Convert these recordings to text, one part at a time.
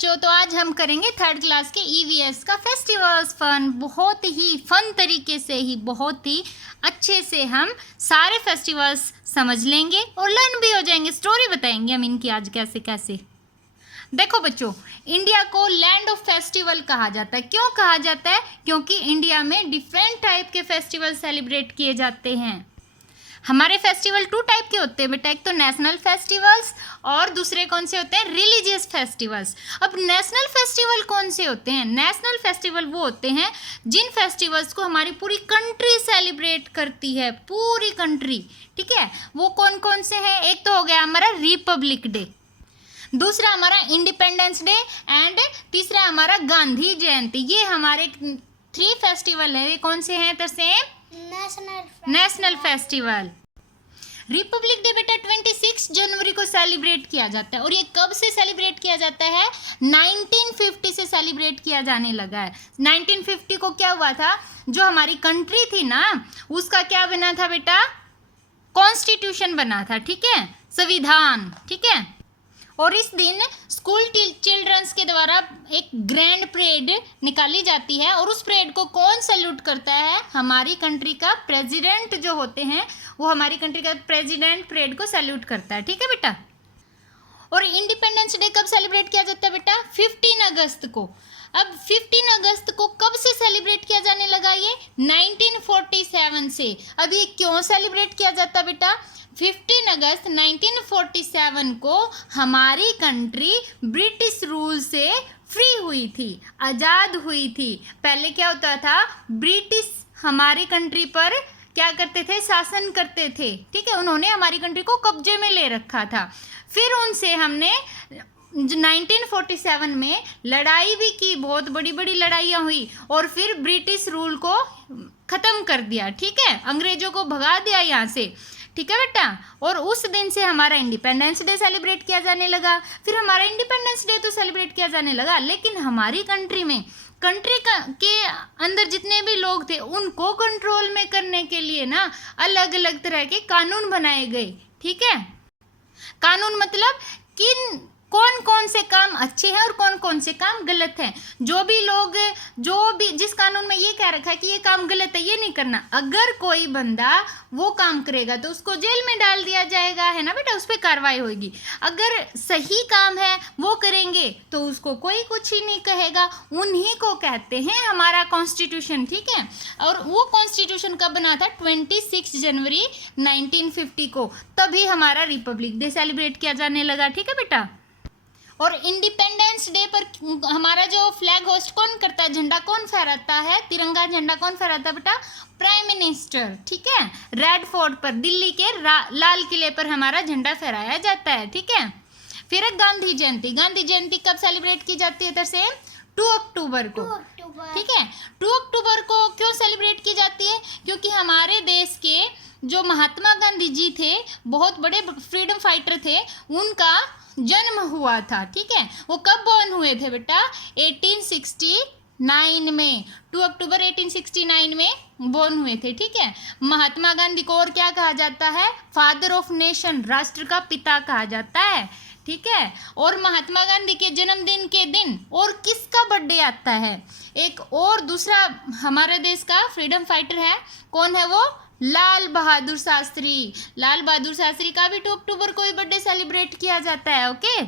बच्चों, तो आज हम करेंगे थर्ड क्लास के ईवीएस का फेस्टिवल्स फन। बहुत ही फन तरीके से ही, बहुत ही अच्छे से हम सारे फेस्टिवल्स समझ लेंगे और लर्न भी हो जाएंगे। स्टोरी बताएंगे हम इनकी आज कैसे कैसे। देखो बच्चों, इंडिया को लैंड ऑफ फेस्टिवल कहा जाता है। क्यों कहा जाता है? क्योंकि इंडिया में डिफरेंट टाइप के फेस्टिवल सेलिब्रेट किए जाते हैं। हमारे फेस्टिवल 2 टाइप के होते हैं बेटा, एक तो नेशनल फेस्टिवल्स और दूसरे कौन से होते हैं? Religious festivals. अब नेशनल फेस्टिवल कौन से होते हैं? नेशनल फेस्टिवल वो होते हैं जिन फेस्टिवल्स को हमारी पूरी कंट्री सेलिब्रेट करती है, पूरी कंट्री। ठीक है, वो कौन कौन से हैं? एक तो हो गया हमारा रिपब्लिक डे, दूसरा हमारा इंडिपेंडेंस डे एंड तीसरा हमारा गांधी जयंती। ये हमारे 3 फेस्टिवल है। ये कौन से हैं? Tarsem national festival. Republic day बेटा 26 जनवरी को सेलिब्रेट किया जाता है। और ये कब से सेलिब्रेट किया जाता है? 1950 से सेलिब्रेट किया जाने लगा है। 1950 को क्या हुआ था? जो हमारी कंट्री थी ना, उसका क्या बना था बेटा? कॉन्स्टिट्यूशन बना था। ठीक है, संविधान। ठीक है, और इस दिन स्कूल चिल्ड्रंस के द्वारा एक ग्रैंड परेड निकाली जाती है। और उस परेड को कौन सल्यूट करता है? हमारी कंट्री का प्रेसिडेंट जो होते हैं, वो हमारी कंट्री का प्रेसिडेंट परेड को सल्यूट करता है। ठीक है बेटा। और इंडिपेंडेंस डे कब सेलिब्रेट किया जाता है बेटा? 15 अगस्त को। अब 15 अगस्त को कब से सेलिब्रेट किया जाने लगा? ये 1947 से। अब ये क्यों सेलिब्रेट किया जाता बेटा? 15 अगस्त 1947 को हमारी कंट्री ब्रिटिश रूल से फ्री हुई थी, आज़ाद हुई थी। पहले क्या होता था? ब्रिटिश हमारी कंट्री पर क्या करते थे? शासन करते थे। ठीक है, उन्होंने हमारी कंट्री को कब्जे में ले रखा था। फिर उनसे हमने 1947 में लड़ाई भी की, बहुत बड़ी बड़ी लड़ाइयाँ हुई और फिर ब्रिटिश रूल को ख़त्म कर दिया। ठीक है, अंग्रेजों को भगा दिया यहाँ से। ठीक है बेटा। और उस दिन से हमारा इंडिपेंडेंस डे सेलिब्रेट किया जाने लगा। फिर हमारा इंडिपेंडेंस डे तो सेलिब्रेट किया जाने लगा, लेकिन हमारी कंट्री में के अंदर जितने भी लोग थे उनको कंट्रोल में करने के लिए ना अलग अलग तरह के कानून बनाए गए। ठीक है, कानून मतलब किन कौन कौन से काम अच्छे हैं और कौन कौन से काम गलत हैं। जो भी जिस कानून में ये कह रखा है कि ये काम गलत है, ये नहीं करना। अगर कोई बंदा वो काम करेगा तो उसको जेल में डाल दिया जाएगा, है ना बेटा, उस पर कार्रवाई होगी। अगर सही काम है वो करेंगे तो उसको कोई कुछ ही नहीं कहेगा। उन्हीं को कहते हैं हमारा कॉन्स्टिट्यूशन। ठीक है, और वो कॉन्स्टिट्यूशन कब बना था? 26 जनवरी 1950 को। तभी हमारा रिपब्लिक डे सेलिब्रेट किया जाने लगा। ठीक है बेटा। और इंडिपेंडेंस डे पर हमारा जो फ्लैग होस्ट कौन करता है? झंडा कौन फहराता है? तिरंगा झंडा कौन फहराता है बेटा? Prime minister. ठीक है, रेड फोर्ट पर, दिल्ली के लाल किले पर हमारा झंडा फहराया जाता है। ठीक है, फिर गांधी जयंती। गांधी जयंती कब सेलिब्रेट की जाती है? तरसे 2 अक्टूबर को। ठीक है, 2 अक्टूबर को क्यों सेलिब्रेट की जाती है? क्योंकि हमारे देश के जो महात्मा गांधी जी थे, बहुत बड़े फ्रीडम फाइटर थे, उनका जन्म हुआ था। ठीक है, वो कब बॉर्न हुए थे बेटा? 1869 में। 2 अक्टूबर 1869 में बॉर्न हुए थे। ठीक है, महात्मा गांधी को और क्या कहा जाता है? फादर ऑफ नेशन, राष्ट्र का पिता कहा जाता है। ठीक है, और महात्मा गांधी के जन्मदिन के दिन और किसका बर्थडे आता है? एक और दूसरा हमारे देश का फ्रीडम फाइटर है, कौन है वो? लाल बहादुर शास्त्री। लाल बहादुर शास्त्री का भी 2 अक्टूबर को ही बर्थडे सेलिब्रेट किया जाता है। ओके।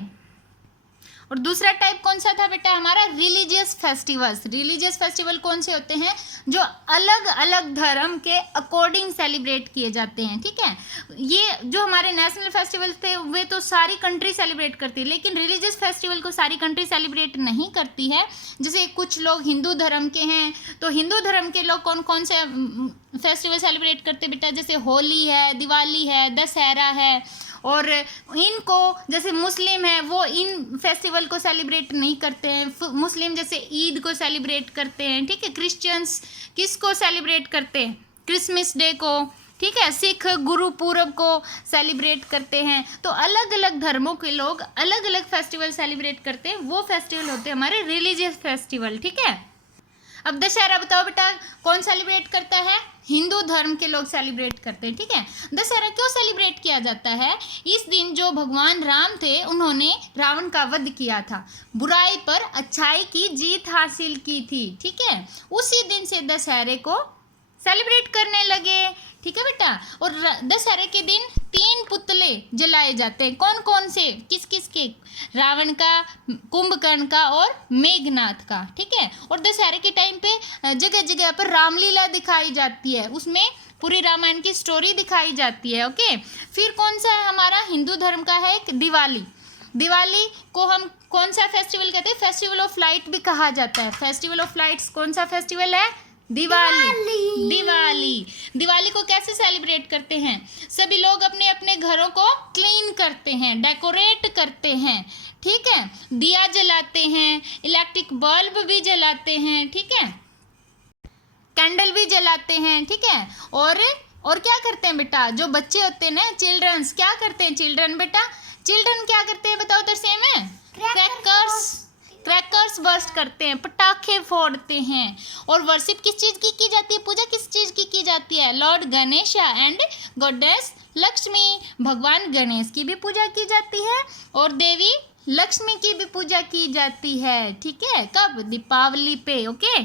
और दूसरा टाइप कौन सा था बेटा? हमारा रिलीजियस फेस्टिवल्स। रिलीजियस फेस्टिवल कौन से होते हैं? जो अलग अलग धर्म के अकॉर्डिंग सेलिब्रेट किए जाते हैं। ठीक है, ये जो हमारे नेशनल फेस्टिवल थे वे तो सारी कंट्री सेलिब्रेट करती है, लेकिन रिलीजियस फेस्टिवल को सारी कंट्री सेलिब्रेट नहीं करती है। जैसे कुछ लोग हिंदू धर्म के हैं, तो हिंदू धर्म के लोग कौन कौन से फेस्टिवल सेलिब्रेट करते बेटा? जैसे होली है, दिवाली है, दशहरा है। और इनको जैसे मुस्लिम है वो इन फेस्टिवल को सेलिब्रेट नहीं करते हैं। मुस्लिम जैसे ईद को सेलिब्रेट करते हैं। ठीक है, क्रिश्चियंस किसको सेलिब्रेट करते हैं? क्रिसमस डे को। ठीक है, सिख गुरुपूरब को सेलिब्रेट करते हैं। तो अलग अलग धर्मों के लोग अलग अलग फेस्टिवल सेलिब्रेट करते हैं। वो फेस्टिवल होते हैं हमारे रिलीजियस फेस्टिवल। ठीक है, अब दशहरा बताओ बेटा कौन सेलिब्रेट करता है? हिंदू धर्म के लोग सेलिब्रेट करते हैं, ठीक है। दशहरा क्यों सेलिब्रेट किया जाता है? इस दिन जो भगवान राम थे उन्होंने रावण का वध किया था, बुराई पर अच्छाई की जीत हासिल की थी, ठीक है। उसी दिन से दशहरे को सेलिब्रेट करने लगे, ठीक है बेटा। और दशहरे के दिन 3 पुतले जलाए जाते हैं। कौन कौन से, किस किस के? रावण का, कुंभकर्ण का और मेघनाथ का, ठीक है। और दशहरे के टाइम पे जगह जगह पर रामलीला दिखाई जाती है, उसमें पूरी रामायण की स्टोरी दिखाई जाती है, ओके। फिर कौन सा है हमारा हिंदू धर्म का है? एक दिवाली। दिवाली को हम कौन सा फेस्टिवल कहते हैं? फेस्टिवल ऑफ लाइट भी कहा जाता है। फेस्टिवल ऑफ लाइट्स कौन सा फेस्टिवल है? दिवाली। दिवाली दिवाली को कैसे सेलिब्रेट करते हैं? सभी लोग अपने अपने घरों को क्लीन करते हैं, डेकोरेट करते हैं, ठीक है। दिया जलाते हैं, इलेक्ट्रिक बल्ब भी जलाते हैं, ठीक है, कैंडल भी जलाते हैं, ठीक है। और क्या करते हैं बेटा? जो बच्चे होते हैं ना, चिल्ड्रंस, क्या करते हैं चिल्ड्रन बेटा? चिल्ड्रन क्या करते हैं बताओ तरसे में? क्रैकर्स बर्स्ट करते हैं, पटाखे फोड़ते हैं। और वर्शिप किस चीज़ की जाती है? पूजा किस चीज़ की जाती है? Lord Ganesh and goddess Lakshmi. भगवान गणेश की भी पूजा की जाती है और देवी लक्ष्मी की भी पूजा की जाती है, ठीक है। कब? दीपावली पे, ओके।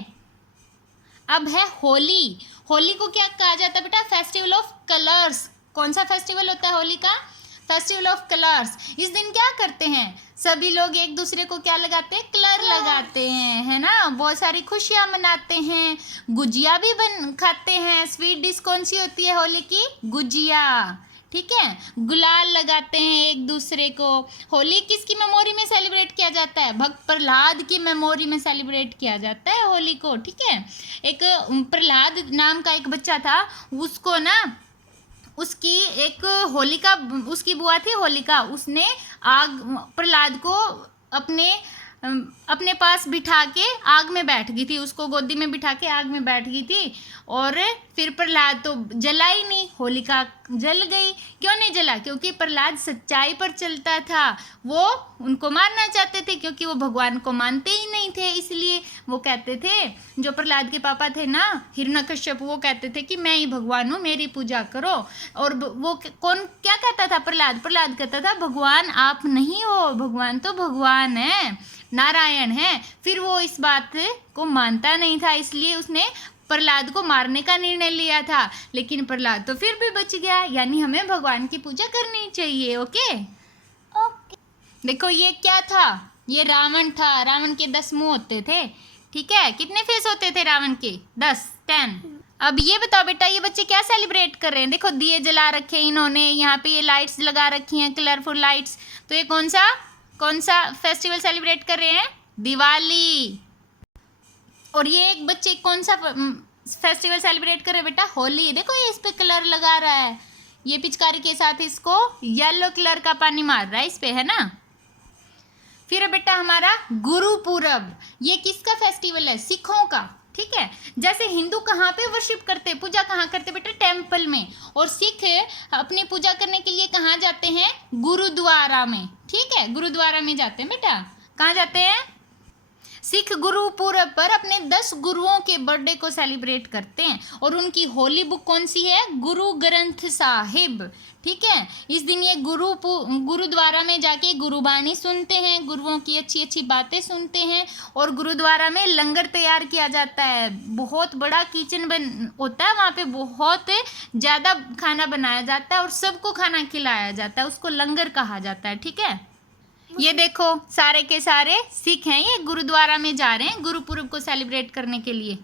अब है होली। होली को क्या कहा जाता है बेटा? Festival of colours. कौन सा फेस्टिवल होता है होली का? Festival of colours. इस दिन क्या करते हैं? सभी लोग एक दूसरे को क्या लगाते हैं? कलर लगाते हैं, है ना। बहुत सारी खुशियां मनाते हैं, गुजिया भी खाते हैं। स्वीट डिश कौन सी होती है होली की? गुजिया, ठीक है। गुलाल लगाते हैं एक दूसरे को। होली किसकी मेमोरी में सेलिब्रेट किया जाता है? भक्त प्रहलाद की मेमोरी में सेलिब्रेट किया जाता है होली को, ठीक है। एक प्रहलाद नाम का एक बच्चा था, उसको ना उसकी एक होलिका, उसकी बुआ थी होलिका, उसने आग प्रहलाद को अपने पास बिठा के आग में बैठ गई थी, उसको गोदी में बिठा के आग में बैठ गई थी। और फिर प्रहलाद तो जला ही नहीं, होलिका जल गई। क्यों नहीं जला? क्योंकि प्रहलाद सच्चाई पर चलता था। वो उनको मारना चाहते थे क्योंकि वो भगवान को मानते ही नहीं थे, इसलिए वो कहते थे, जो प्रहलाद के पापा थे ना हिरण्यकश्यप, वो कहते थे कि मैं ही भगवान हूँ, मेरी पूजा करो। और वो कौन क्या कहता था? प्रहलाद कहता था भगवान आप नहीं हो, भगवान तो भगवान है, नारायण है। फिर वो इस बात को मानता नहीं था, इसलिए उसने प्रहलाद को मारने का निर्णय लिया था। लेकिन प्रहलाद तो फिर भी बच गया। यानी हमें भगवान की पूजा करनी चाहिए, ओके। देखो ये क्या था? ये रावण था। रावण के 10 मुंह होते थे, ठीक है। कितने फेस होते थे रावण के? 10। अब ये बताओ बेटा, ये बच्चे क्या सेलिब्रेट कर रहे हैं? देखो दिए जला रखे इन्होंने, यहाँ पे ये लाइट्स लगा रखी हैं, कलरफुल लाइट्स। तो ये कौन सा फेस्टिवल सेलिब्रेट कर रहे हैं? दिवाली। और ये एक बच्चे कौन सा फेस्टिवल सेलिब्रेट कर रहे हैं बेटा? होली। देखो ये इस पे कलर लगा रहा है, ये पिचकारी के साथ इसको येलो कलर का पानी मार रहा है इस पे, है ना। फिर है बेटा हमारा गुरुपुरब। ये किसका फेस्टिवल है? सिखों का, ठीक है। जैसे हिंदू कहाँ पे वर्शिप करते हैं, पूजा कहाँ करते बेटा? टेम्पल में। और सिख अपनी पूजा करने के लिए कहाँ जाते हैं? गुरुद्वारा में, ठीक है। गुरुद्वारा में जाते हैं बेटा। कहाँ जाते हैं? सिख गुरुपुरब पर अपने 10 गुरुओं के बर्थडे को सेलिब्रेट करते हैं। और उनकी होली बुक कौन सी है? गुरु ग्रंथ साहिब, ठीक है। इस दिन ये गुरुद्वारा में जाके गुरुबाणी सुनते हैं, गुरुओं की अच्छी अच्छी बातें सुनते हैं। और गुरुद्वारा में लंगर तैयार किया जाता है, बहुत बड़ा किचन होता है वहाँ पे, बहुत ज़्यादा खाना बनाया जाता है और सबको खाना खिलाया जाता है, उसको लंगर कहा जाता है, ठीक है। ये देखो सारे के सारे सिख हैं, ये गुरुद्वारा में जा रहे हैं गुरुपुरब को सेलिब्रेट करने के लिए।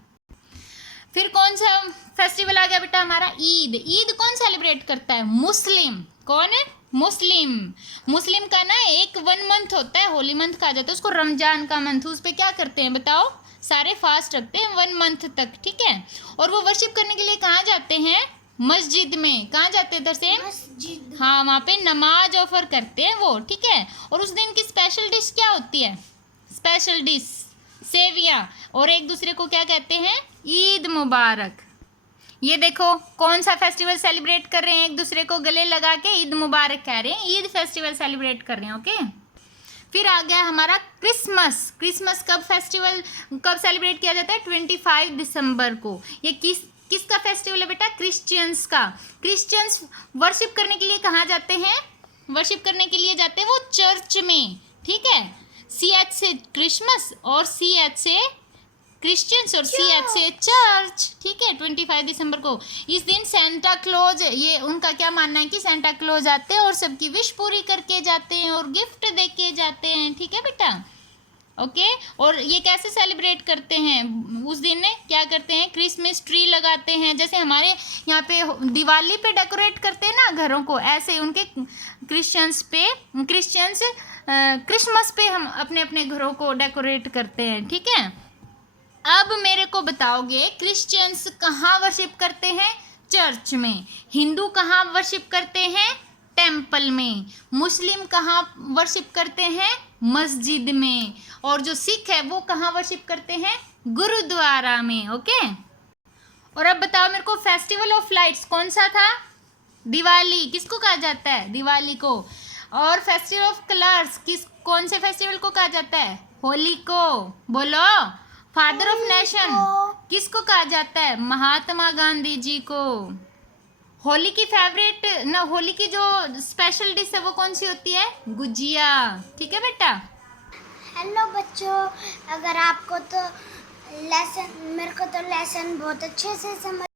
फिर कौन सा फेस्टिवल आ गया बेटा हमारा? ईद। ईद कौन सेलिब्रेट करता है? मुस्लिम। कौन है? मुस्लिम का ना एक 1 मंथ होता है, होली मंथ कहा जाता है उसको, रमजान का मंथ। उस पर क्या करते हैं बताओ? सारे फास्ट रखते हैं 1 मंथ तक, ठीक है। और वो वर्शिप करने के लिए कहाँ जाते हैं? मस्जिद में। कहाँ जाते हैं इधर से? मस्जिद। हाँ, वहाँ पे नमाज ऑफर करते हैं वो, ठीक है। और उस दिन की स्पेशल डिश क्या होती है? स्पेशल डिश सेवियाँ। और एक दूसरे को क्या कहते हैं? ईद मुबारक। ये देखो कौन सा फेस्टिवल सेलिब्रेट कर रहे हैं? एक दूसरे को गले लगा के ईद मुबारक कह रहे हैं, ईद फेस्टिवल सेलिब्रेट कर रहे हैं, ओके। फिर आ गया हमारा क्रिसमस। क्रिसमस कब सेलिब्रेट किया जाता है? 25 दिसंबर को। ये किसका फेस्टिवल है बेटा? क्रिश्चियंस का। क्रिश्चियंस वर्शिप करने के लिए कहाँ जाते हैं? वर्शिप करने के लिए जाते हैं वो चर्च में, ठीक है। CH से क्रिसमस और CH से क्रिश्चियंस और CH से चर्च, ठीक है। 25 दिसंबर को इस दिन सेंटा क्लॉज, ये उनका क्या मानना है कि सेंटा क्लॉज आते हैं और सबकी विश पूरी करके जाते हैं और गिफ्ट दे के जाते हैं, ठीक है बेटा। ओके, और ये कैसे सेलिब्रेट करते हैं? उस दिन क्या करते हैं? क्रिसमस ट्री लगाते हैं, जैसे हमारे यहाँ पे दिवाली पे डेकोरेट करते हैं ना घरों को, ऐसे उनके क्रिश्चियंस क्रिसमस पे हम अपने अपने घरों को डेकोरेट करते हैं, ठीक है। अब मेरे को बताओगे क्रिश्चियंस कहाँ वर्शिप करते हैं? चर्च में। हिंदू कहाँ वर्शिप करते हैं? टेम्पल में। मुस्लिम कहाँ वर्शिप करते हैं? मस्जिद में। और जो सिख है वो कहाँ वर्शिप करते हैं? गुरुद्वारा में। ओके, और अब बताओ मेरे को फेस्टिवल ऑफ लाइट्स कौन सा था? दिवाली। किसको कहा जाता है? दिवाली को। और फेस्टिवल ऑफ कलर्स कौन से फेस्टिवल को कहा जाता है? होली को। बोलो। फादर ऑफ नेशन किसको कहा जाता है? महात्मा गांधी जी को। होली की फेवरेट ना, होली की जो स्पेशल डिश है वो कौन सी होती है? गुजिया, ठीक है बेटा। हेलो बच्चों, अगर आपको तो लेसन, मेरे को तो लेसन बहुत अच्छे से समझ